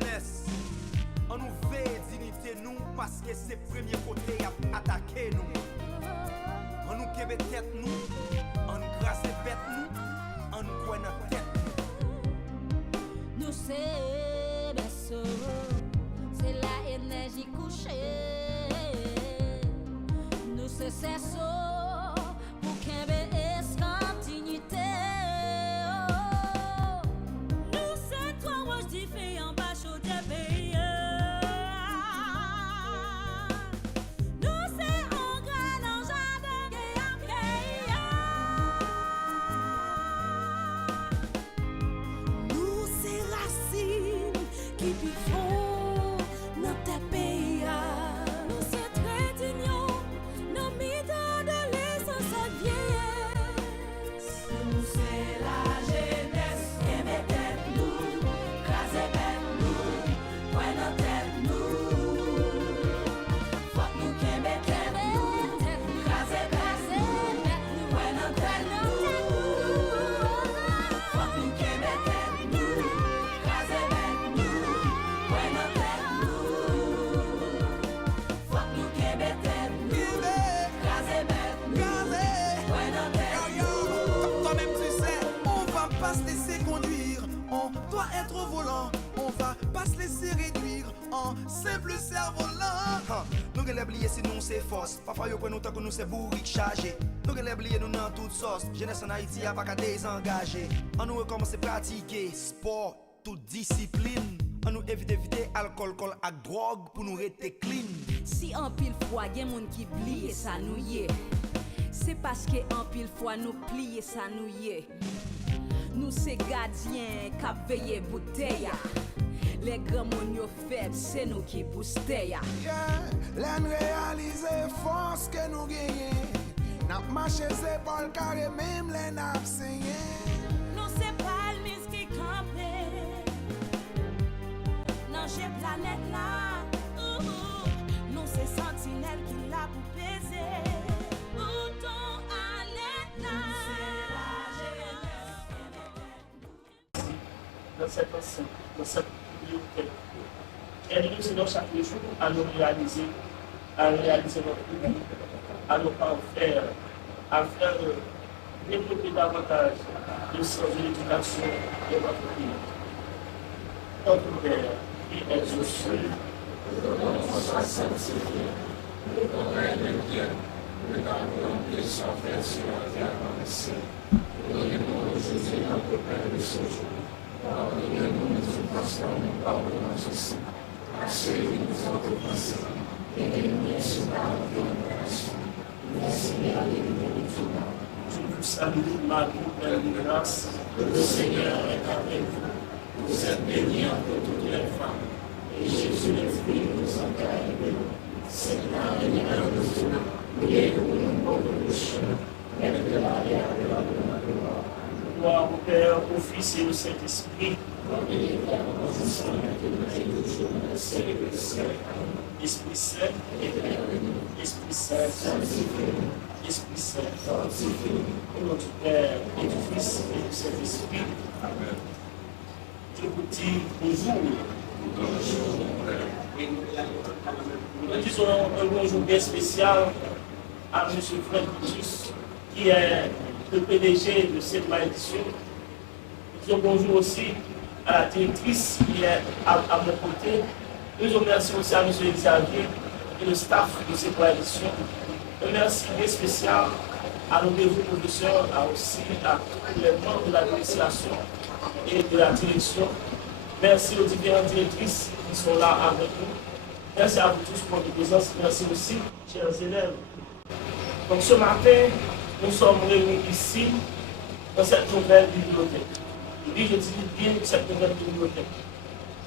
jeunesse. On nous veut dignité nous parce que c'est premier côté à attaquer nous. On nous kebe tête nous, on nous grâce bête nous, on nous coin dans tête. Nous c'est berceau, c'est la énergie couchée. Nous c'est cerceau pour kebe escampe dignité. Nous c'est trois roches différents bas chaud des pays. Nous c'est un grain en jardin qui a nous c'est racines qui font notre pays. Nous c'est très d'union, nos midans de l'essence vieillesse. Nous c'est la jeunesse qui met tête nous, crasez bête nous, point dans tête nous. Faut nous qui met tête nous, crasez bête nous, point dans tête nous. Faut nous qui met tête nous, crasez bête nous, point dans tête nous. Faut nous qui met tête nous, crasez bête nous, point dans tête nous. Toi-même tu sais, on va pas se laisser conduire. On doit être au volant, on va pas se laisser réduire en simple cerf-volant. Nous que l'oublier si nous c'est force. Parfois yo prend nous tant que nous c'est bourrique chargé. Nous que l'oublier nous dans toute sauce. Jeunesse en Haïti a pas qu'à désengager. On nous recommence à pratiquer sport, toute discipline. On nous éviter alcool, et drogue pour nous rester clean. Si en pile fois gen moun qui plie ça nous yé, c'est parce que en pile fois nous plier ça nous yé. Nous c'est gardiens qui veillent bouteille. Les grands moun yo faible, c'est nous qui booster. L'en réaliser force que nous gagnons. N'a marché c'est pas le carré même les n'a saigné. Nous c'est pas le mis qui campé. Non j'ai planète là. Nous c'est sentinelle qui l'a pour peser. Bouton à l'état. Dans cette enceinte, dans cette bibliothèque. Aide-nous, Seigneur, chaque jour à nous réaliser notre vie, à nous faire, à faire développer davantage le sens de l'éducation de notre pays. Notre Père, qui es aux cieux, que ton nom soit sanctifié, que ton règne vienne, que ta volonté soit faite sur la terre comme le ciel. Donnez-nous aujourd'hui notre pain de ce jour. Pardonnez-nous nos offenses comme nous pardonnons aussi à ceux qui nous ont offensés. Et ne nous laissez pas en tentation, mais Seigneur, délivre-nous de tout mal. Je vous salue, Marie, pleine de grâce. Le Seigneur est avec vous. Vous êtes bénie entre toutes les femmes. Et Jésus, le fruit de vos entrailles, est béni. Sainte Marie, Mère de Dieu, priez pour nous pauvres pécheurs, maintenant et à l'heure de la mort. Gloire au Père, au Fils et au Saint-Esprit. Esprit Saint, Esprit Saint, Esprit Saint, au nom du Père et du Fils et du Saint-Esprit. Amen. Je vous dis bonjour. Nous disons un bonjour bien spécial à M. Fred Boutus, qui est le PDG de cette édition. Nous disons bonjour aussi à la directrice qui est à mon côté. Nous remercions aussi à M. Xavier et le staff de cette édition. Un merci bien spécial à nos deux professeurs, aussi à tous les membres de l'administration et de la direction. Merci aux différentes directrices qui sont là avec nous. Merci à vous tous pour votre présence. Merci aussi, chers élèves. Donc ce matin, nous sommes réunis ici, dans cette nouvelle bibliothèque. Oui, je dis bien cette nouvelle bibliothèque.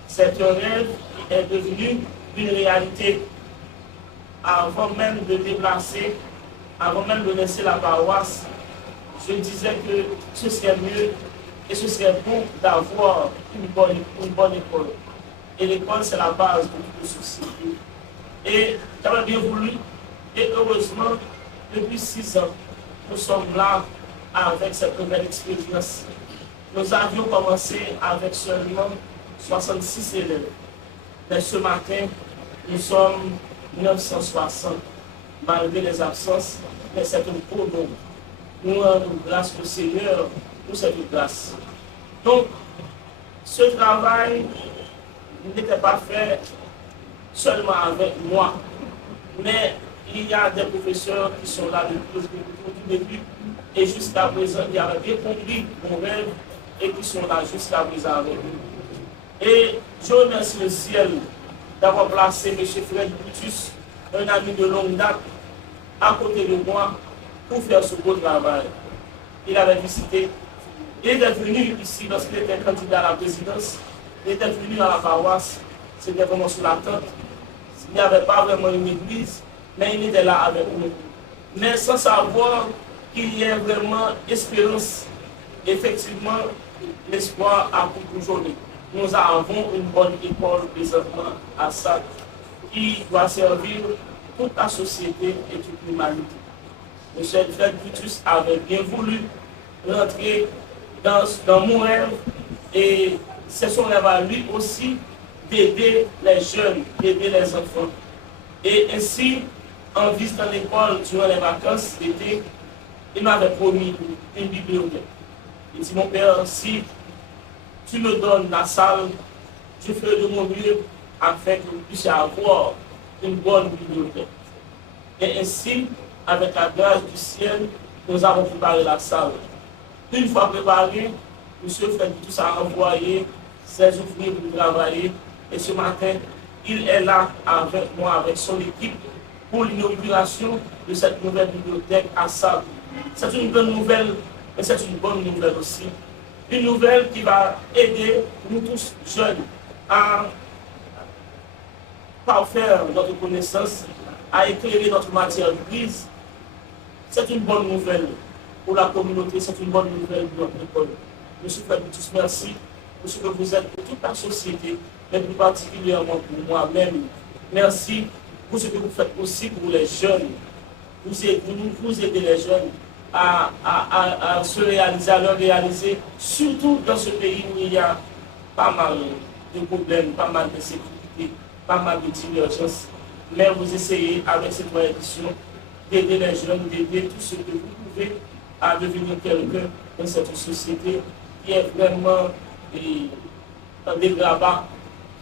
C'est un rêve qui est devenu une réalité. Avant même de déplacer, avant même de laisser la paroisse, je disais que ce serait mieux et ce serait bon d'avoir une bonne école. Et l'école, c'est la base de toute société. Et j'avais bien voulu, et heureusement, depuis 6 ans, nous sommes là avec cette nouvelle expérience. Nous avions commencé avec seulement 66 élèves. Mais ce matin, nous sommes 960, malgré les absences, mais c'est un beau nombre. Nous rendons grâce au Seigneur pour cette grâce. Donc, ce travail n'était pas fait seulement avec moi, mais il y a des professeurs qui sont là depuis le début et jusqu'à présent, qui avaient bien compris mon rêve et qui sont là jusqu'à présent avec nous. Et je remercie le ciel d'avoir placé M. Fred Brutus, un ami de longue date, à côté de moi pour faire ce beau travail. Il avait visité, il était venu ici lorsqu'il était candidat à la présidence, il était venu à la paroisse, c'était vraiment sur la tente. Il n'y avait pas vraiment une église, mais il était là avec nous. Mais sans savoir qu'il y ait vraiment espérance, effectivement, l'espoir a pour journée. Nous avons une bonne école présentement à ça qui doit servir toute la société et toute l'humanité. M. Fred Brutus avait bien voulu rentrer dans mon rêve et c'est son rêve à lui aussi d'aider les jeunes, d'aider les enfants. Et ainsi, en visitant l'école durant les vacances d'été, il m'avait promis une bibliothèque. Il dit, mon père, si tu me donnes la salle, je ferai de mon mieux afin que vous puissiez avoir une bonne bibliothèque. Et ainsi, avec la grâce du ciel, nous avons préparé la salle. Une fois préparé, M. Fred Brutus a envoyé ses ouvriers pour travailler. Et ce matin, il est là avec moi, avec son équipe, pour l'inauguration de cette nouvelle bibliothèque à Sable. C'est une bonne nouvelle, mais c'est une bonne nouvelle aussi. Une nouvelle qui va aider nous tous jeunes à parfaire notre connaissance, à éclairer notre matière grise. C'est une bonne nouvelle pour la communauté, c'est une bonne nouvelle pour notre école. Monsieur Fred Brutus, merci pour ce que vous êtes pour toute la société, mais plus particulièrement pour moi-même. Merci pour ce que vous faites aussi pour les jeunes. Vous aidez les jeunes à se réaliser, à leur réaliser, surtout dans ce pays où il y a pas mal de problèmes, pas mal d'insécurité, pas mal de divergences. Mais vous essayez avec cette édition d'aider les jeunes, d'aider tous ceux que vous pouvez à devenir quelqu'un dans cette société qui est vraiment un dégrabat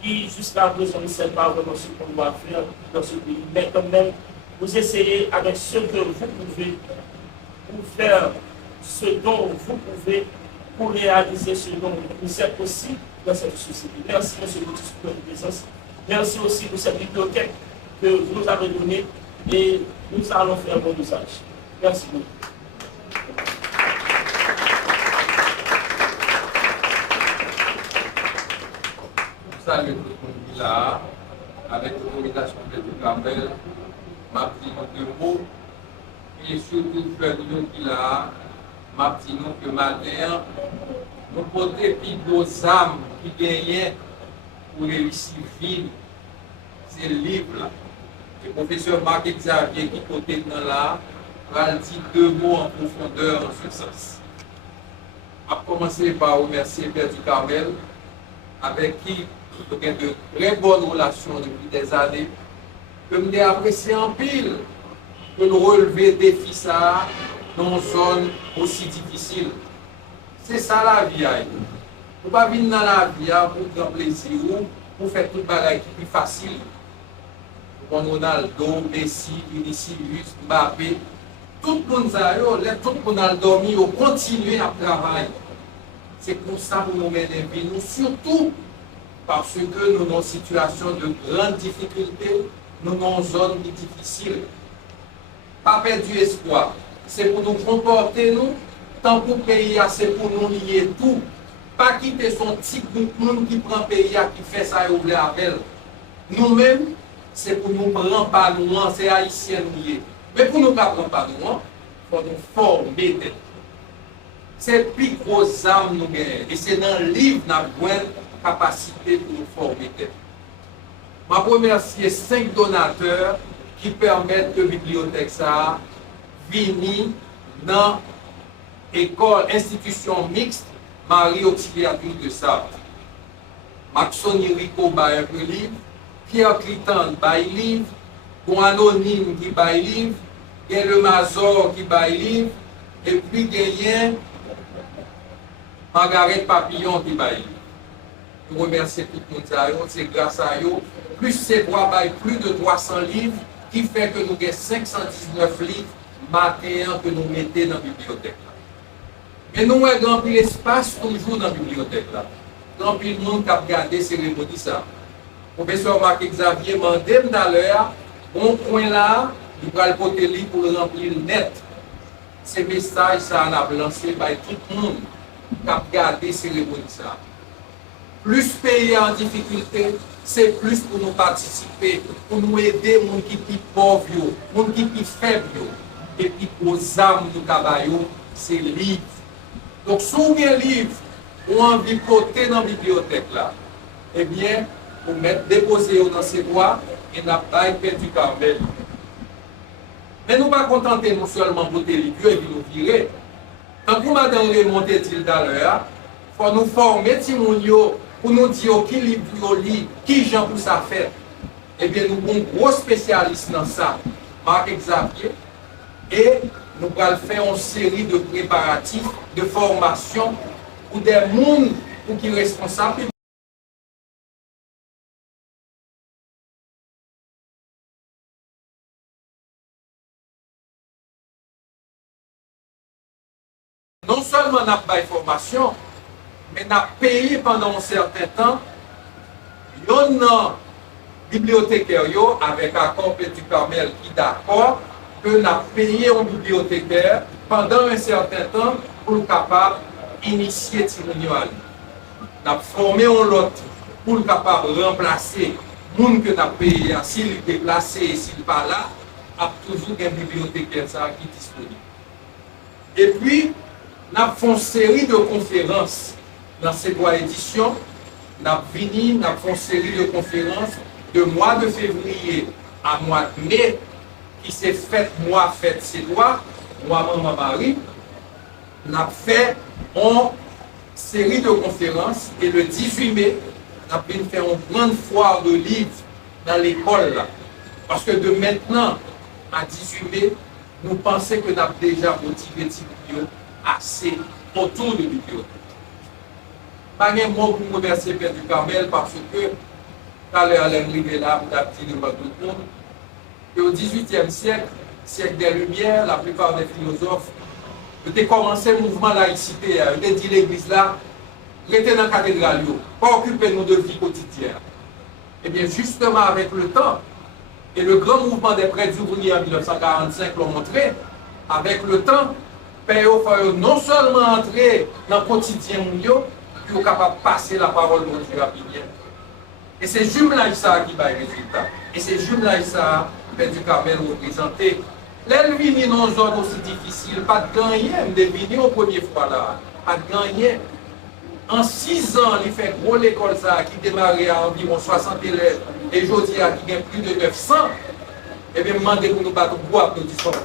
qui jusqu'à présent ne sait pas vraiment ce qu'on doit faire dans ce pays. Mais quand même, vous essayez avec ce que vous pouvez pour faire ce dont vous pouvez pour réaliser ce dont vous êtes aussi dans cette société. Merci M. Brutus pour votre présence. Merci aussi pour cette bibliothèque que vous nous avez donnée et nous allons faire bon usage. Merci beaucoup. Salut tout le monde qui est là, avec l'autorisation de Carmel, ma petite de mots, et surtout frère qui est là, ma petite nom que matin, nous portons plus nos âmes qui gagnent pour réussir ville. C'est le livre là. Le professeur Marc Xavier qui côté dans là, va dire deux mots en profondeur en ce sens. Je vais commencer par remercier Père du Carmel, avec qui nous avons de très bonnes relations depuis des années, que nous avons apprécié en pile, que nous relever des défis dans une zone aussi difficile. C'est ça la vie. Nous ne pouvons pas venir dans la vie pour prendre plaisir ou pour faire tout le bagage qui est plus facile. Comme Ronaldo, Messi, Vinicius, Mbappé, tout le monde a dormi, on continue à travailler. C'est pour ça que nous menons vie, nous surtout parce que nous sommes en situation de grande difficulté, nous sommes en zone difficile. Pas perdu espoir. C'est pour nous comporter, nous, tant pour le pays, c'est pour nous lier tout. Pas quitter son petit groupe qui prend le pays, qui fait ça et ouvre avec. Nous-mêmes, c'est pour nous prendre par nous, c'est haïtien lié. Mais pour nous ne prendre par nous, il faut nous former. C'est le plus gros âme nous gagnons. Et c'est dans le livre que nous avons capacité pour nous former. Je remercie 5 donateurs qui permettent que la bibliothèque ça vienne dans l'école, institution mixte Marie Auxiliaire de Sable. Maxoni Rico bail un peu livre, Pierre Cliton bail livre, bon Anonyme qui bail livre, il y a le Mazor qui bail livre, et puis il y a Margaret Papillon qui bail livre. Je remercie tout le monde, c'est grâce à eux. Plus ces trois bail plus de 300 livres, qui fait que nous avons 519 livres matin que nous mettons dans la bibliothèque. Mais nous avons rempli l'espace toujours dans la bibliothèque. Grand pile monde qui a regardé la cérémonie ça. Le professeur Marc Xavier m'a demandé tout à l'heure, on point là, il va le porter pour le remplir net. Ces messages, ça on a lancé par tout le monde qui a regardé la cérémonie ça. Plus pays en difficulté, c'est plus pour nous participer, pour nous aider les gens qui sont pauvres, les gens qui sont faibles. Et puis aux âmes du cabayou, c'est livre. Donc, si vous avez un livre ou envie de porter dans la bibliothèque, là, eh bien, vous mettez déposer dans ces droits et n'a pas été du Carmel. Mais nous ne pas contenter nous seulement de porter les livres et puis nous virer. Quand vous m'avez remonté dit tout à l'heure, il faut nous former pour nous dire qui livre lit, qui gens pour ça faire. Eh bien, nous avons un gros spécialiste dans ça, Marc Xavier, et nous allons faire une série de préparatifs, de formation pour des gens qui sont responsables. Non seulement on n'a pas de formation, mais on a payé pendant un certain temps. Il y a un bibliothécaire avec l'accord du Carmel qui est d'accord que nous avons payé un bibliothécaire pendant un certain temps pour être capable d'initier Timonioal. Nous avons formé un autre pour être capable de remplacer les gens que nous avons payé. S'il est déplacé et s'il n'est pas là, il y a toujours un bibliothécaire qui est disponible. Et puis, nous avons fait une série de conférences dans ces trois éditions. Nous avons fait une série de conférences de mois de février à mois de mai, qui s'est fait, moi, fête ces droits, moi, maman, Marie. Nous avons fait une série de conférences et le 18 mai, nous avons fait une grande foire de livres dans l'école. Parce que de maintenant à 18 mai, nous pensons que nous avons déjà motivé Tibio assez autour de bibliothèque. Pas un mot pour remercier Père du Carmel parce que, tout à l'heure, elle est arrivée là, pour dire devant tout le monde, et au XVIIIe siècle, siècle des Lumières, la plupart des philosophes, ont commencé le mouvement laïcité, ils ont dit l'église là, restez dans la cathédrale, pas occupez-nous de vie quotidienne. Et bien justement avec le temps, et le grand mouvement des prêtres ouvriers en 1945 l'ont montré, avec le temps, Père faut non seulement entrer dans le quotidien, puis être capable de passer la parole de Dieu rapidement. Et c'est jumelage ça qui va le résultat. Et c'est jumelage ça, Père du Carmel représenté. L'Elvini dans une zone aussi difficile, pas de gagner, de venir aux premières fois là, pas de gagner. En 6 ans, il fait gros l'école ça, qui démarrait à environ 60 élèves, et aujourd'hui, qui gagne plus de 900. Et bien, demandez pour nous battre bois pour nous discuter.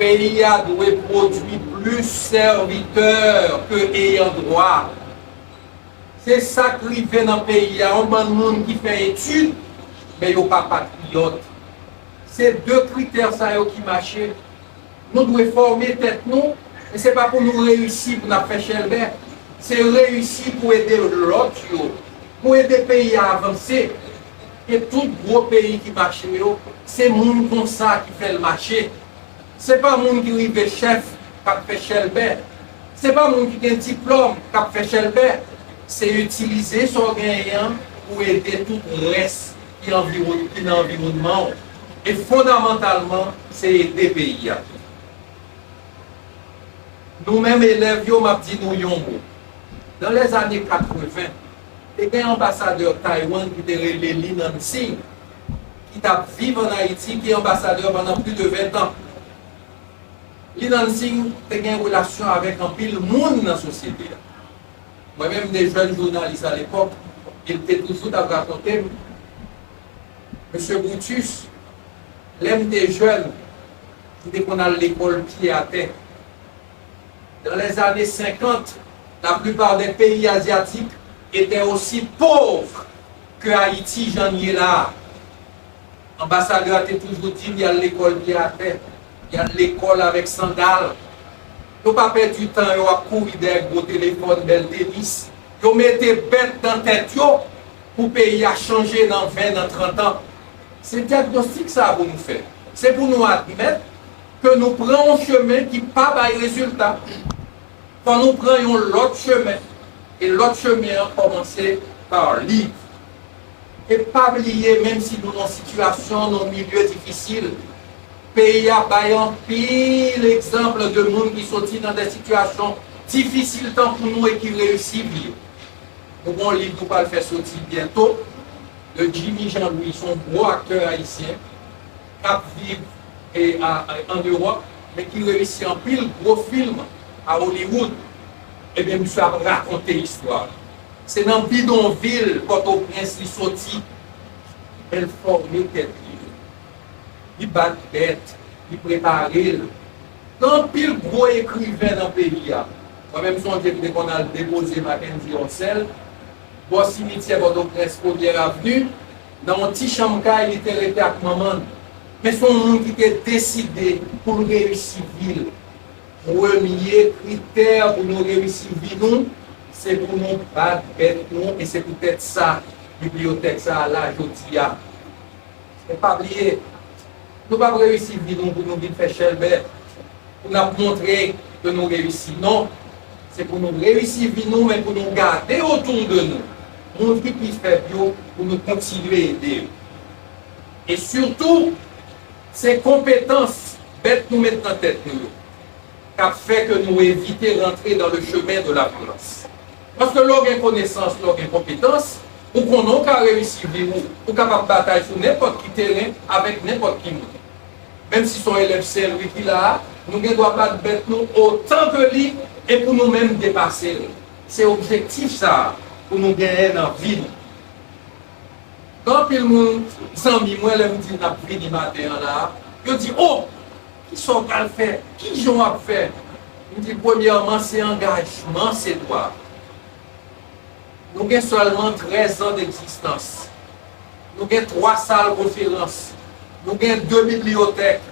Le pays a dû produire plus serviteurs que ayant droit. C'est ça qui fait dans le pays. Il y a un bon monde qui fait études, mais il n'y a pas patriote. C'est deux critères ça, qui marchent. Nous devons former tête nous, et ce n'est pas pour nous réussir pour nous faire Chelbert. C'est réussir pour aider l'autre, pour aider le pays à avancer. Et tout gros pays qui marche, c'est le monde comme ça qui fait le marché. Ce n'est pas le monde qui arrive chef qui fait Chelbert. Ce n'est pas le monde qui a un diplôme qui fait Chelbert. C'est utiliser son gagnant pour aider tout le reste qui est dans l'environnement. Et fondamentalement, c'est aider le pays. Nous-mêmes, élèves, nous avons dit nous yongo. Dans les années 80, il y a un ambassadeur Taïwan qui était relé Li Nansing, qui a vécu en Haïti, qui est ambassadeur pendant plus de 20 ans. Li Nansing a une relation avec un pile monde dans la société. Moi-même, des jeunes journalistes à l'époque, ils étaient toujours à raconter. Monsieur Brutus, l'aime des jeunes, qui était qu'on a l'école pied à terre. Dans les années 50, la plupart des pays asiatiques étaient aussi pauvres que Haïti, j'en ai là. L'ambassadeur a toujours dit il y a l'école pied à terre, il y a l'école avec sandales. Ils n'ont pas perdu du temps, ils ont couru des gros téléphones, belles tennis. Ils ont mis bête dans la tête pour le pays à changer dans 20, dans 30 ans. C'est le diagnostic ça pour nous faire. C'est pour nous admettre que nous prenons un chemin qui n'a pas de résultat. Quand nous prenons l'autre chemin, et l'autre chemin a commencé par livre. Et pas oublier, même si nous sommes en situation, dans un milieu difficile, le pays a un pile exemple de monde qui sont dans des situations difficiles tant pour nous et qui réussissent à vivre. Nous avons un livre, nous allons le faire sortir bientôt, de Jimmy Jean-Louis, son gros acteur haïtien, qui vit en Europe, mais qui réussit en pile gros film à Hollywood. Et bien, nous avons raconté l'histoire. C'est dans Bidonville, Port-au-Prince, il sortit, elle formait tête. Il bat bête, il prépare. Dans pile gros écrivain dans le pays. Moi-même, je qu'on a déposé Mackenzie Orsel, bon cimetière Port-au-Prince, première avenue, dans un petit chambre, il était resté avec maman. Mais son monde qui était décidé pour réussir ville. Premier critère pour nous réussir ville, c'est pour nous battre bête, et c'est peut-être ça, bibliothèque, ça, là, je dis. Et pas oublier, nous ne pouvons pas réussir pour nous vite faire Shelbert, pour nous montrer que nous réussissons. Non, c'est pour nous réussir, mais pour nous garder autour de nous. Monde qui puisse faire bio pour nous continuer à aider. Et surtout, ces compétences, bêtes nous mettent en tête nous, qui a fait que nous éviter de rentrer dans le chemin de la violence. Parce que l'on a une connaissance, l'on a une compétence, ou qu'on a réussi à vivre, ou capable de batailler sur n'importe quel terrain avec n'importe qui. Même si son élève c'est lui qui l'a, nous ne devons pas battre nous autant que lui et pour nous-mêmes dépasser. C'est objectif ça, pour nous gagner dans la vie. Quand le monde, amis, moi, je me dis, on a pris du matin là, je dis, oh, qui sont à le faire? Qui j'en à faire? Je dis, premièrement, c'est engagement, c'est droit. Nous avons seulement 13 ans d'existence. Nous avons 3 salles de conférence. Nous avons 2 bibliothèques.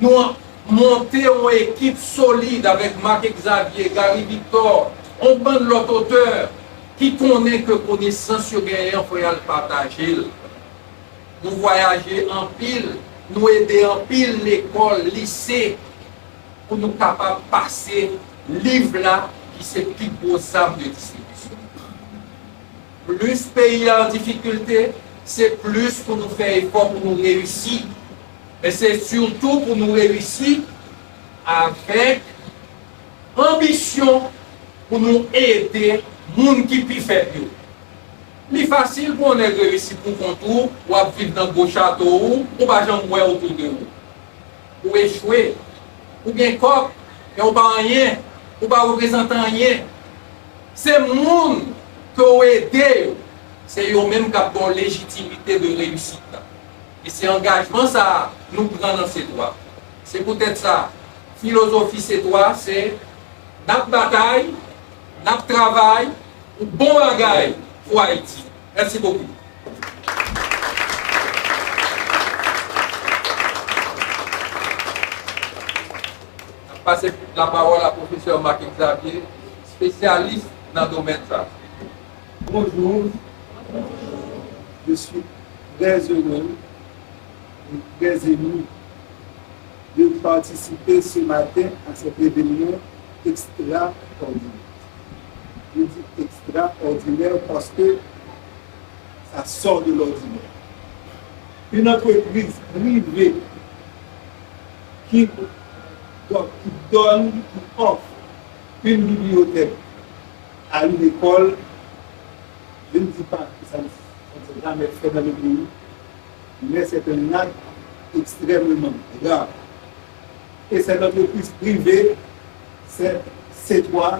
Nous avons monté une équipe solide avec Marc Xavier, Gary Victor, on prend l'autre auteur qui connaît que connaissance sur gagnant, il faut le partager. Nous voyager en pile, nous aider en pile l'école, lycée, pour nous capables de passer livre là qui c'est plus gros sable de distribution. Plus pays en difficulté, c'est plus pour nous faire effort pour nous réussir. Mais c'est surtout pour nous réussir avec ambition pour nous aider les gens qui peuvent faire mieux. C'est facile pour nous réussir pour contour, ou à vivre dans un château, ou pas jamais autour de vous. Ou échouer, ou bien cop, mais ou pas rien, ou pas représenter rien. C'est les gens que vous aidez, c'est eux-mêmes qui ont la légitimité de réussite. Et c'est engagement ça nous prend dans ces droits. C'est peut-être ça. Philosophie c'est toi, c'est notre bataille, notre travail, ou bon bagaille pour Haïti. Merci beaucoup. Je passe la parole à professeur Marc Xavier, spécialiste dans le domaine ça. Bonjour, je suis très heureux et très ému de participer ce matin à cet événement extraordinaire. Je dis extraordinaire parce que ça sort de l'ordinaire. Une entreprise privée qui donne, qui offre une bibliothèque à une école, je ne dis pas que ça ne s'est jamais fait dans le pays, mais c'est un acte extrêmement grave. Et cette entreprise privée, c'est C3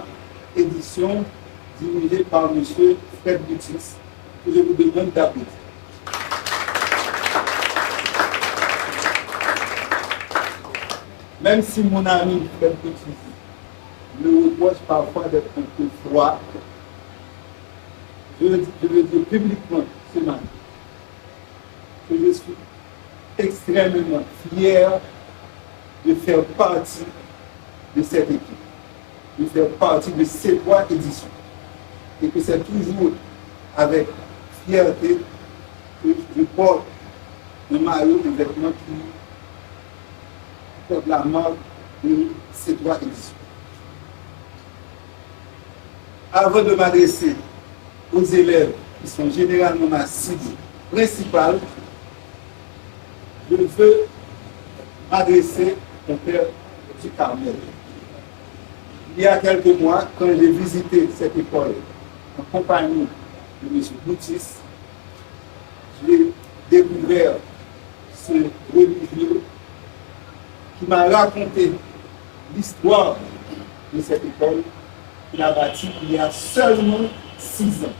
Édition, dirigée par M. Fred Boutis, que je vous demande d'applaudir. même si mon ami Fred Petit me reproche parfois d'être un peu froid, je veux dire publiquement ce matin que je suis extrêmement fier de faire partie de cette équipe, de faire partie de ces 3 éditions. Et que c'est toujours avec fierté que je porte un maillot de vêtements qui porte la marque de ces 3 éditions. Avant de m'adresser aux élèves qui sont généralement ma cible principale, je veux m'adresser au Père du Carmel. Il y a quelques mois, quand j'ai visité cette école en compagnie de M. Boutis, j'ai découvert ce religieux qui m'a raconté l'histoire de cette école qu'il a bâtie il y a seulement 6 ans.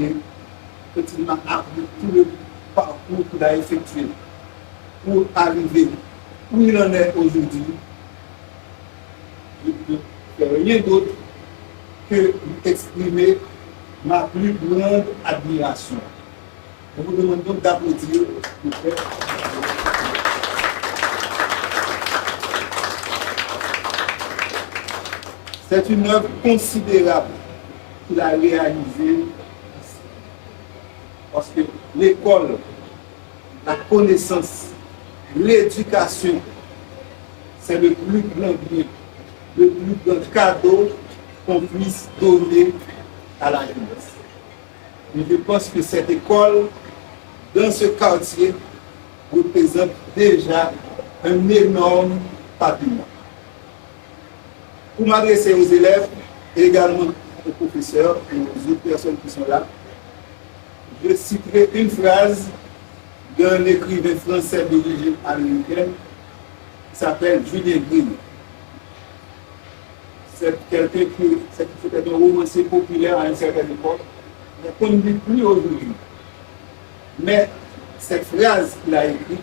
Et quand il m'a appris tout le parcours qu'il a effectué pour arriver où il en est aujourd'hui, je ne fais rien d'autre que exprimer ma plus grande admiration. Je vous demande donc d'applaudir le Père. C'est une œuvre considérable qu'il a réalisée ici. Parce que l'école, la connaissance, l'éducation, c'est le plus grand bien, le plus grand cadeau qu'on puisse donner à la jeunesse. Et je pense que cette école, dans ce quartier, représente déjà un énorme patrimoine. Pour m'adresser aux élèves et également aux professeurs et aux autres personnes qui sont là, je citerai une phrase d'un écrivain français d'origine américaine qui s'appelle Julien Green. C'est quelqu'un qui était un romancier populaire à une certaine époque, mais qu'on ne lit plus aujourd'hui. Mais cette phrase qu'il a écrite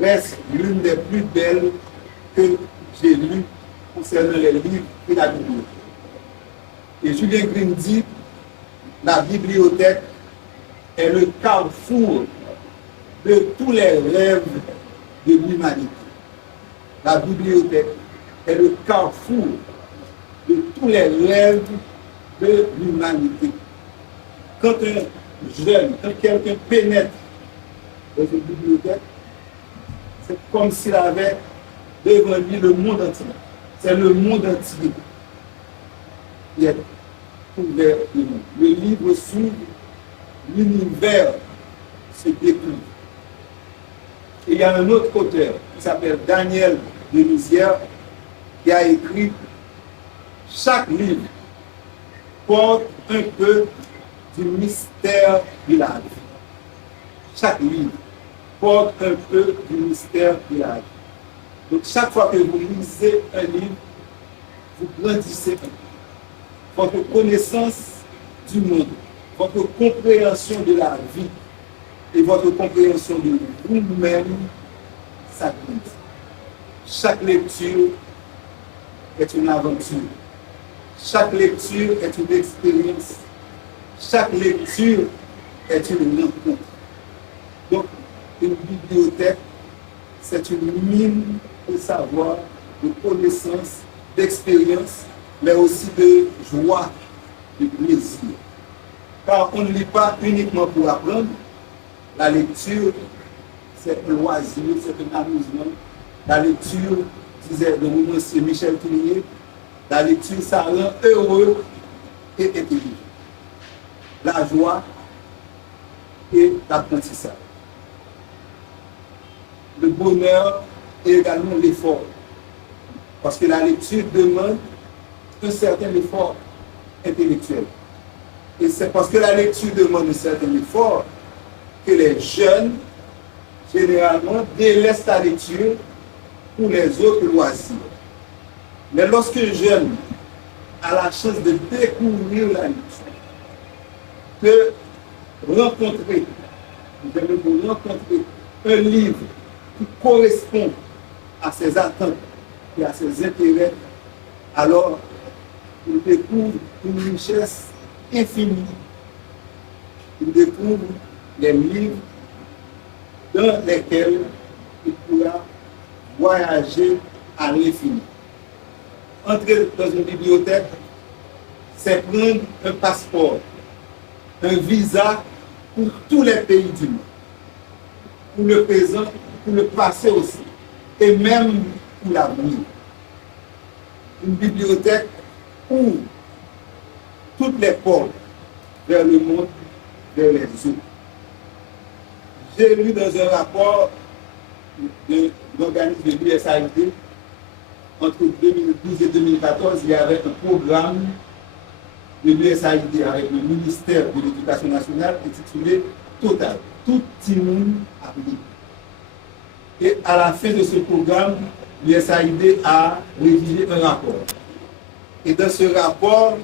reste l'une des plus belles que j'ai lues concernant les livres et la bibliothèque. Et Julien Green dit: la bibliothèque est le carrefour de tous les rêves de l'humanité. La bibliothèque est le carrefour de tous les rêves de l'humanité. Quand un jeune, quand quelqu'un pénètre dans une bibliothèque, c'est comme s'il avait devant lui le monde entier. C'est le monde entier qui est ouvert le monde. Le livre s'ouvre, l'univers se découvre. Et il y a un autre auteur qui s'appelle Daniel Denouzière qui a écrit: chaque livre porte un peu du mystère de la vie. Chaque livre porte un peu du mystère de la vie. Donc chaque fois que vous lisez un livre, vous grandissez un peu. Votre connaissance du monde, votre compréhension de la vie et votre compréhension de vous-même s'agrandit. Chaque lecture est une aventure. Chaque lecture est une expérience. Chaque lecture est une rencontre. Donc, une bibliothèque, c'est une mine de savoir, de connaissances, d'expérience, mais aussi de joie, de plaisir. Car on ne lit pas uniquement pour apprendre. La lecture, c'est un loisir, c'est un amusement. La lecture, disait le romancier Michel Tournier, la lecture, ça rend heureux et intelligent. La joie et l'apprentissage. Le bonheur et également l'effort. Parce que la lecture demande un certain effort intellectuel. Et c'est parce que la lecture demande un certain effort que les jeunes, généralement, délaissent la lecture pour les autres loisirs. Mais lorsque un jeune a la chance de découvrir la lecture, de rencontrer un livre qui correspond à ses attentes et à ses intérêts, alors il découvre une richesse infinie. Il découvre les livres dans lesquels il pourra voyager à l'infini. Entrer dans une bibliothèque, c'est prendre un passeport, un visa pour tous les pays du monde, pour le présent, pour le passé aussi, et même pour l'avenir. Une bibliothèque ouvre toutes les portes vers le monde, vers les autres. J'ai lu dans un rapport de l'organisme de l'USAID, entre 2012 et 2014, il y avait un programme de l'USAID avec le ministère de l'Éducation nationale intitulé Total, tout le monde appris. Et à la fin de ce programme, l'USAID a rédigé un rapport. Et dans ce rapport,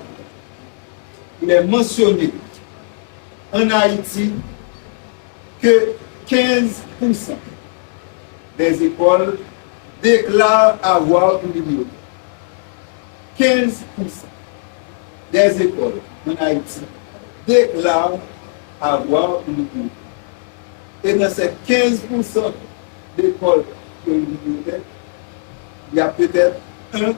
il est mentionné en Haïti que 15% des écoles déclarent avoir une bibliothèque. 15% des écoles en Haïti déclarent avoir une bibliothèque. Et dans ces 15% d'écoles qui ont une bibliothèque, il y a peut-être 1-2%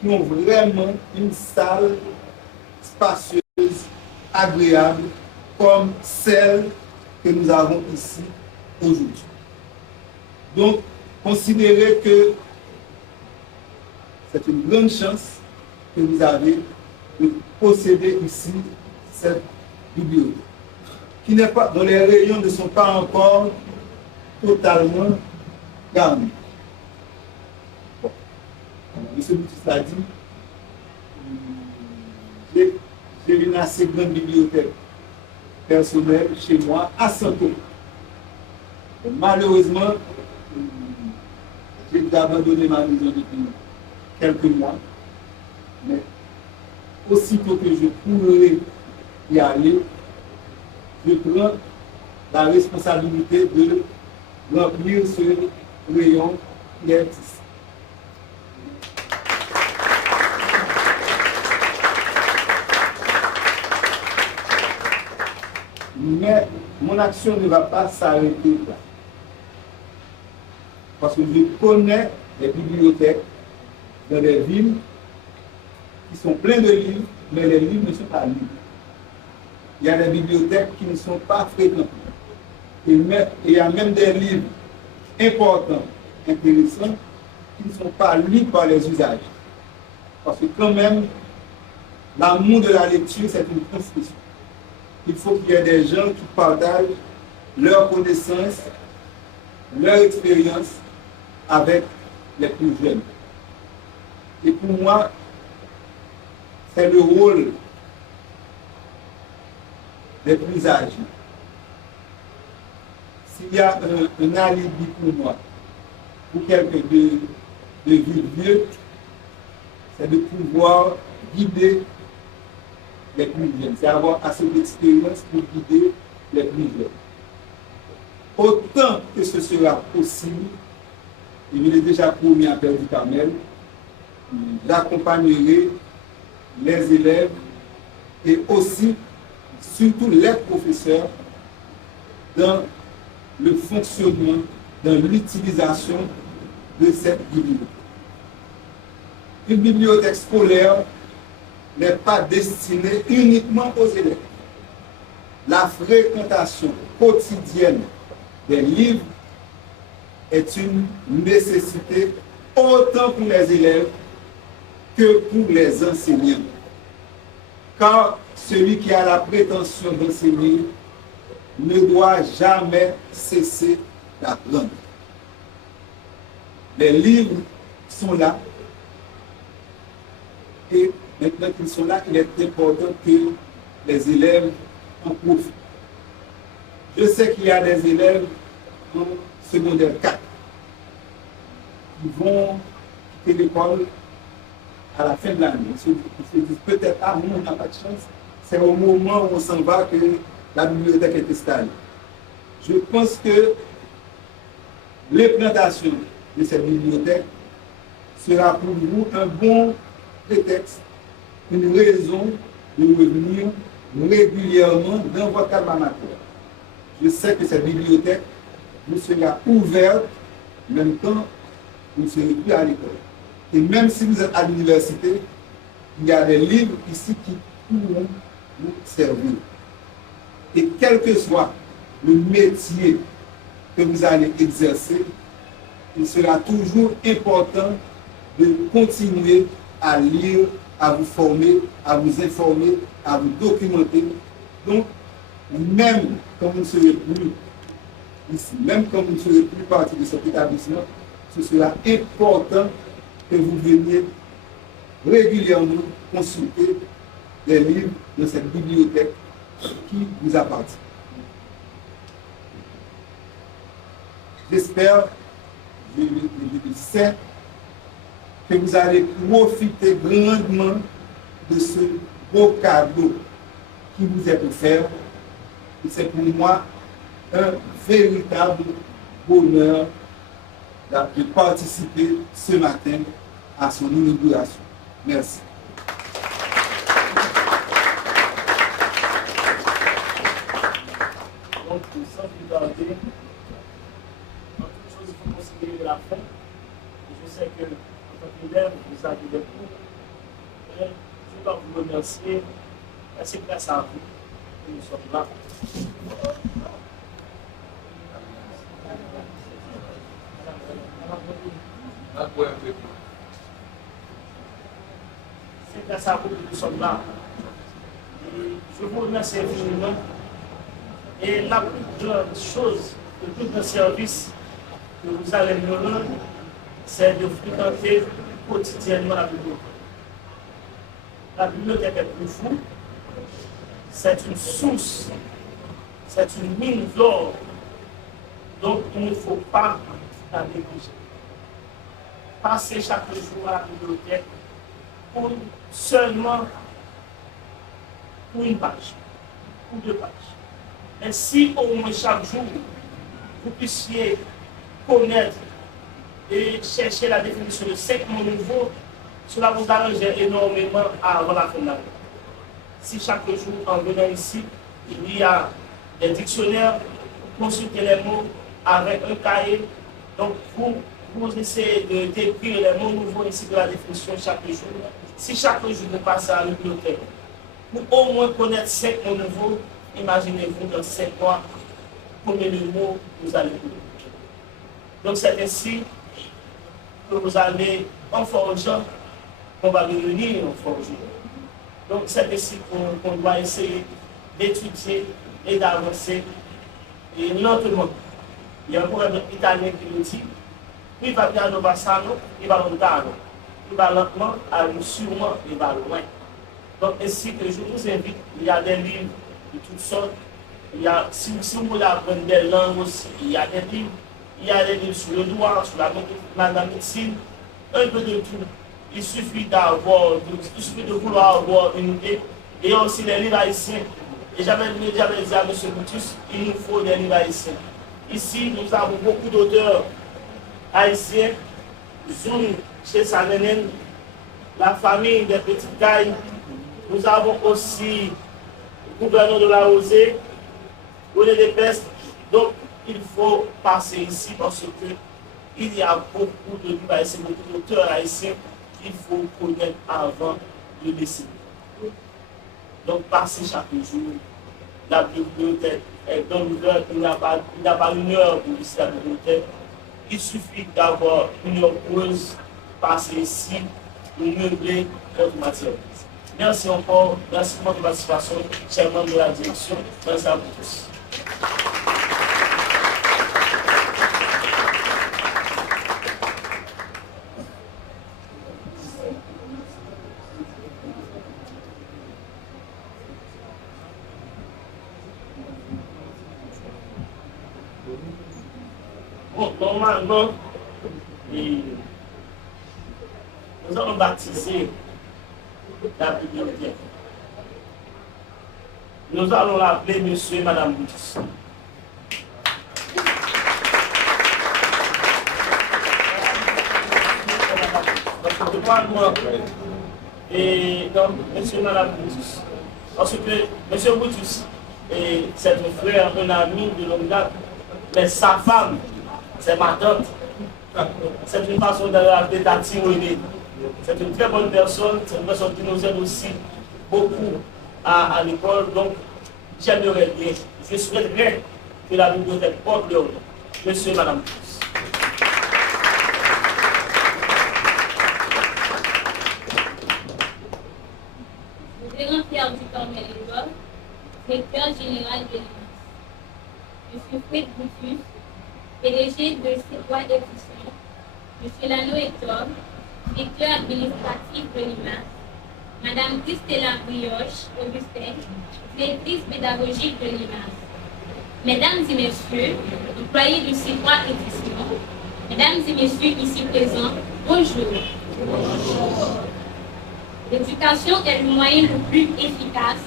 qui ont vraiment une salle spacieuse, agréable, comme celle que nous avons ici aujourd'hui. Donc, considérez que c'est une grande chance que vous avez de posséder ici cette bibliothèque, qui n'est pas, dont les rayons ne sont pas encore totalement garnis. Bon. M. Boutis l'a dit, j'ai une assez grande bibliothèque personnelle chez moi à Santo. Malheureusement, j'ai abandonné ma maison depuis quelques mois, mais aussitôt que je pourrai y aller, je prends la responsabilité de remplir ce rayon qui est ici. Mais mon action ne va pas s'arrêter là. Parce que je connais les bibliothèques dans des villes qui sont pleines de livres, mais les livres ne sont pas lus. Il y a des bibliothèques qui ne sont pas fréquentées. Et il y a même des livres importants, intéressants, qui ne sont pas lus par les usagers. Parce que quand même, l'amour de la lecture, c'est une transmission. Il faut qu'il y ait des gens qui partagent leurs connaissances, leur expérience avec les plus jeunes. Et pour moi, c'est le rôle des plus âgés. S'il y a un alibi pour moi, pour quelqu'un de vieux, c'est de pouvoir guider les plus jeunes. C'est avoir assez d'expérience pour guider les plus jeunes. Autant que ce sera possible, et je l'ai déjà promis à Père du Carmel, j'accompagnerai les élèves et aussi, surtout les professeurs, dans le fonctionnement, dans l'utilisation de cette bibliothèque. Une bibliothèque scolaire n'est pas destinée uniquement aux élèves. La fréquentation quotidienne des livres est une nécessité autant pour les élèves que pour les enseignants. Car celui qui a la prétention d'enseigner ne doit jamais cesser d'apprendre. Les livres sont là et maintenant qu'ils sont là, il est important que les élèves en profitent. Je sais qu'il y a des élèves en secondaire 4 qui vont quitter l'école à la fin de l'année. Ils se disent peut-être, ah, nous, on n'a pas de chance. C'est au moment où on s'en va que la bibliothèque est installée. Je pense que l'implantation de cette bibliothèque sera pour vous un bon prétexte, une raison de revenir régulièrement dans votre alma mater. Je sais que cette bibliothèque vous sera ouverte même quand vous ne serez plus à l'école. Et même si vous êtes à l'université, il y a des livres ici qui pourront vous servir. Et quel que soit le métier que vous allez exercer, il sera toujours important de continuer à lire, à vous former, à vous informer, à vous documenter. Donc, même quand vous ne serez plus ici, même quand vous ne serez plus partie de cet établissement, ce sera important que vous veniez régulièrement consulter les livres de cette bibliothèque qui vous appartient. J'espère, je le sais, que vous allez profiter grandement de ce beau cadeau qui vous est offert. Et c'est pour moi un véritable bonheur de participer ce matin à son inauguration. Merci. Donc, sans plus tarder, en toute chose, il faut considérer la fin. Et je sais que, en tant qu'élève, vous avez des cours. Mais je dois vous remercier. Merci grâce à vous que nous sommes là. C'est grâce à vous que nous sommes là. Et je vous remercie infiniment. Et la plus grande chose, le plus grand service que vous allez nous rendre, c'est de fréquenter quotidiennement la bibliothèque. La bibliothèque est plus fou. C'est une source, c'est une mine d'or. Donc il ne faut pas la négliger. Passez chaque jour à la bibliothèque pour seulement pour une page, ou 2 pages. Et si au moins chaque jour, vous puissiez connaître et chercher la définition de 5 mots nouveaux, cela vous arrangerait énormément avant la fin de l'année. Si chaque jour, en venant ici, il y a des dictionnaires, consultez les mots avec un cahier. Donc, vous essayez de décrire les mots nouveaux ici de la définition chaque jour. Si chaque jour, vous passez à la bibliothèque, pour au moins connaître 5 mots nouveaux, imaginez-vous dans 5 mois combien de mots vous allez connaître. Donc, c'est ainsi que vous allez, en forgeant, on va devenir en forgeant. Donc, c'est ainsi qu'on doit essayer d'étudier et d'avancer. Et lentement, il y a un proverbe italien qui nous dit il va piano passano, il va lontano. Il va lentement, arrive sûrement, il va loin. Donc, ainsi que je vous invite, il y a des livres de toutes sortes. Si vous voulez apprendre des langues aussi, il y a des livres. Il y a des livres sur le droit, sur la médecine, un peu de tout. Il suffit de vouloir avoir une idée. Et aussi les livres haïtiens. Et j'avais dit à M. Boutus, il nous faut des livres haïtiens. Ici, nous avons beaucoup d'auteurs haïtiens. Zoum, chez Sanenen, la famille des petites tailles. Nous avons aussi le gouverneur de la Rosée, René Despestre. Donc, il faut passer ici parce que il y a beaucoup de livres haïtiens, beaucoup d'auteurs haïtiens. Il faut connaître avant de décider. Donc, passez chaque jour. La bibliothèque est dans l'heure, il n'y a pas une heure pour visiter la bibliothèque. Il suffit d'avoir une heure pause, passer ici, pour meubler votre matière. Merci encore, merci pour votre participation, chers membres de la direction. Merci à vous tous. Bon, normalement, nous allons baptiser la bibliothèque. Nous allons l'appeler Monsieur et Madame Boutis. Normalement, et donc, monsieur et madame Brutus, parce que monsieur Brutus, c'est un frère, un ami de longue date, mais sa femme, c'est ma tante. C'est une façon d'attirer. C'est une très bonne personne, c'est une personne qui nous aide aussi beaucoup à l'école. Donc, j'aimerais bien, je souhaiterais que la bibliothèque porte le nom. Monsieur et madame Brutus. Révérend Pierre du Carmel École, directeur général de l'IMAS. Monsieur Fred Brutus, PDG de C3 Édition. Monsieur Lano Hector, directeur administratif de l'IMAS. Madame Christella Brioche Augustin, directrice pédagogique de l'IMAS. Mesdames et messieurs, employés de C3 Édition, mesdames et messieurs ici présents, bonjour. L'éducation est le moyen le plus efficace,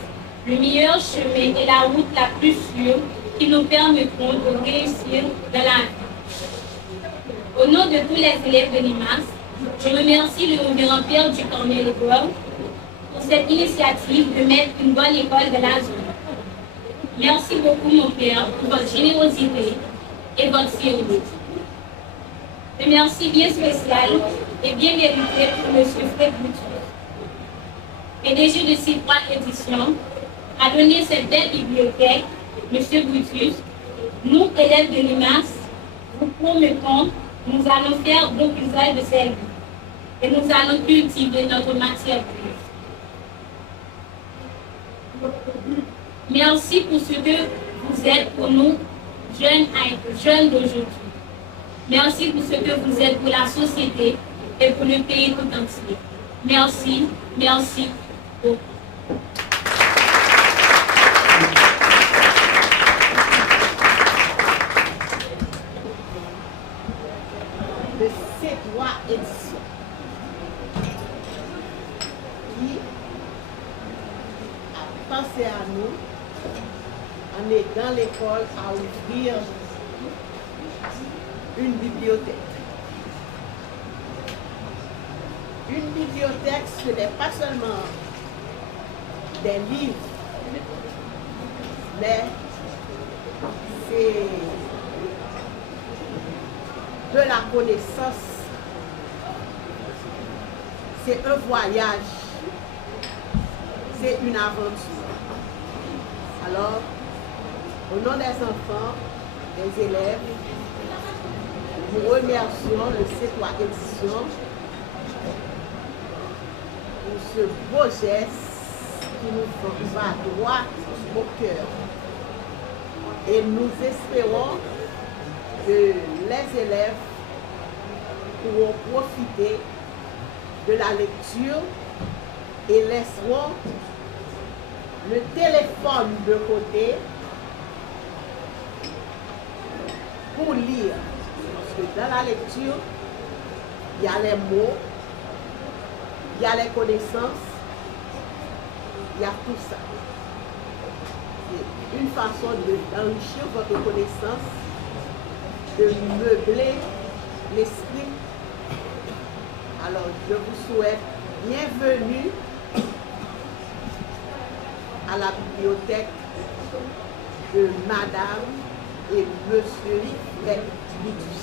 le meilleur chemin et la route la plus sûre qui nous permettront de réussir dans la vie. Au nom de tous les élèves de l'IMAS, je remercie le révérend Pierre du Carmel École pour cette initiative de mettre une bonne école de la zone. Merci beaucoup mon père pour votre générosité et votre sérieux. Un merci bien spécial et bien mérité pour M. Fred Brutus, PDG de C3 Édition, a donné cette belle bibliothèque, M. Brutus. Nous, élèves de l'IMAS, vous promettons, nous allons faire bon usage de celle-ci et nous allons cultiver notre matière grise. Merci pour ce que vous êtes pour nous, jeunes d'aujourd'hui. Merci pour ce que vous êtes pour la société et pour le pays tout entier. Merci, merci beaucoup. De C3 Édition qui a pensé à nous en aidant l'école à ouvrir une bibliothèque. Une bibliothèque, ce n'est pas seulement des livres, mais c'est de la connaissance. C'est un voyage. C'est une aventure. Alors, au nom des enfants, des élèves, nous remercions le C3 Édition pour ce beau geste qui nous va droit au cœur. Et nous espérons que les élèves pourront profiter de la lecture et laisseront le téléphone de côté pour lire. Parce que dans la lecture, il y a les mots, il y a les connaissances, il y a tout ça. C'est une façon d'enrichir votre connaissance, de meubler l'esprit. Alors, je vous souhaite bienvenue à la bibliothèque de Madame et Monsieur Fred Brutus.